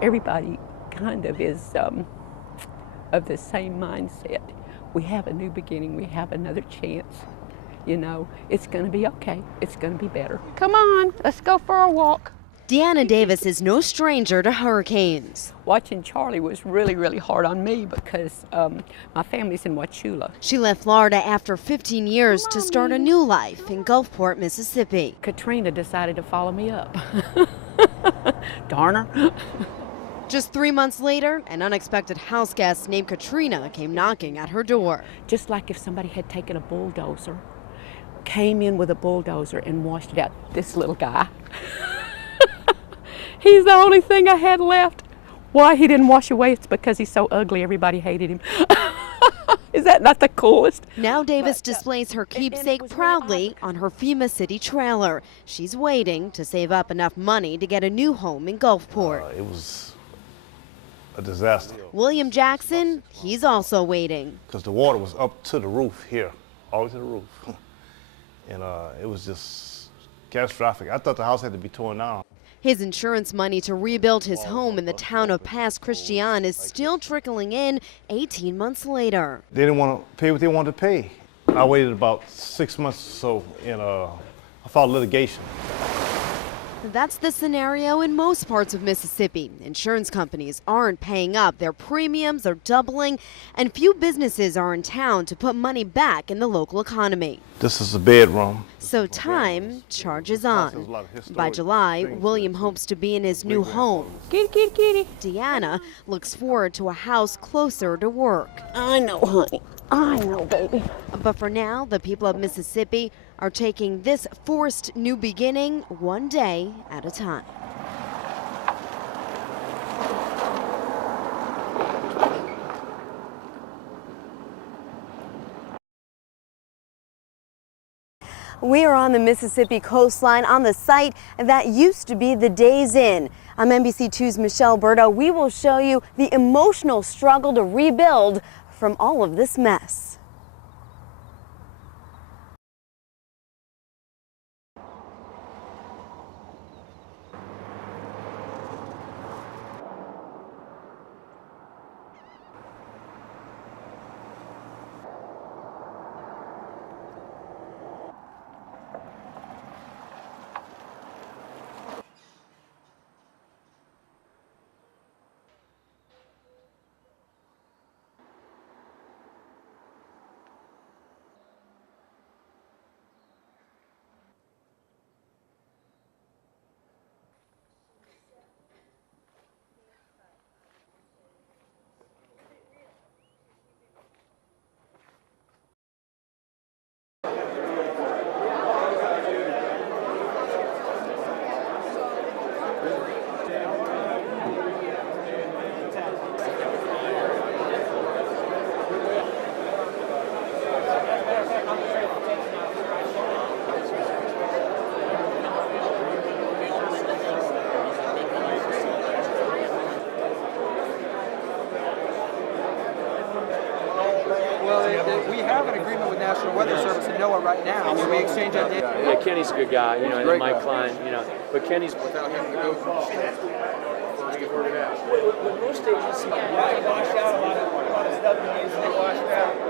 everybody kind of is of the same mindset. We have a new beginning, we have another chance. You know, it's going to be okay, it's going to be better. Come on, let's go for a walk. Deanna Davis is no stranger to hurricanes. Watching Charlie was really, really hard on me because my family's in Wauchula. She left Florida after 15 years to start a new life in Gulfport, Mississippi. Katrina decided to follow me up. Darn her. Just 3 months later, an unexpected house guest named Katrina came knocking at her door. Just like if somebody had taken a bulldozer, came in with a bulldozer and washed it out. This little guy. He's the only thing I had left. Why he didn't wash away, it's because he's so ugly, everybody hated him. Is that not the coolest? Now Davis displays her keepsake proudly on her FEMA City trailer. She's waiting to save up enough money to get a new home in Gulfport. It was a disaster. William Jackson, he's also waiting. Because the water was up to the roof here, all the way to the roof. And it was just catastrophic. I thought the house had to be torn down. His insurance money to rebuild his home in the town of Pass Christian is still trickling in 18 months later. They didn't want to pay what they wanted to pay. I waited about 6 months or so, and I filed litigation. That's the scenario in most parts of Mississippi. Insurance companies aren't paying up, their premiums are doubling, and few businesses are in town to put money back in the local economy. This is a bedroom. So time charges on. By July, William hopes to be in his new home. Kitty, kitty, kitty. Deanna looks forward to a house closer to work. I know, honey. I know, baby. But for now, the people of Mississippi are taking this forced new beginning one day at a time. We are on the Mississippi coastline on the site that used to be the Days Inn. I'm NBC2's Michelle Berto. We will show you the emotional struggle to rebuild from all of this mess. We have an agreement with National Weather Service and NOAA right now, so we exchange ideas. Yeah, Kenny's a good guy, you know, and Mike Klein, you know, but Kenny's without having to go first you've heard it out. Most agencies wash out a lot of stuff that needs to be washed out.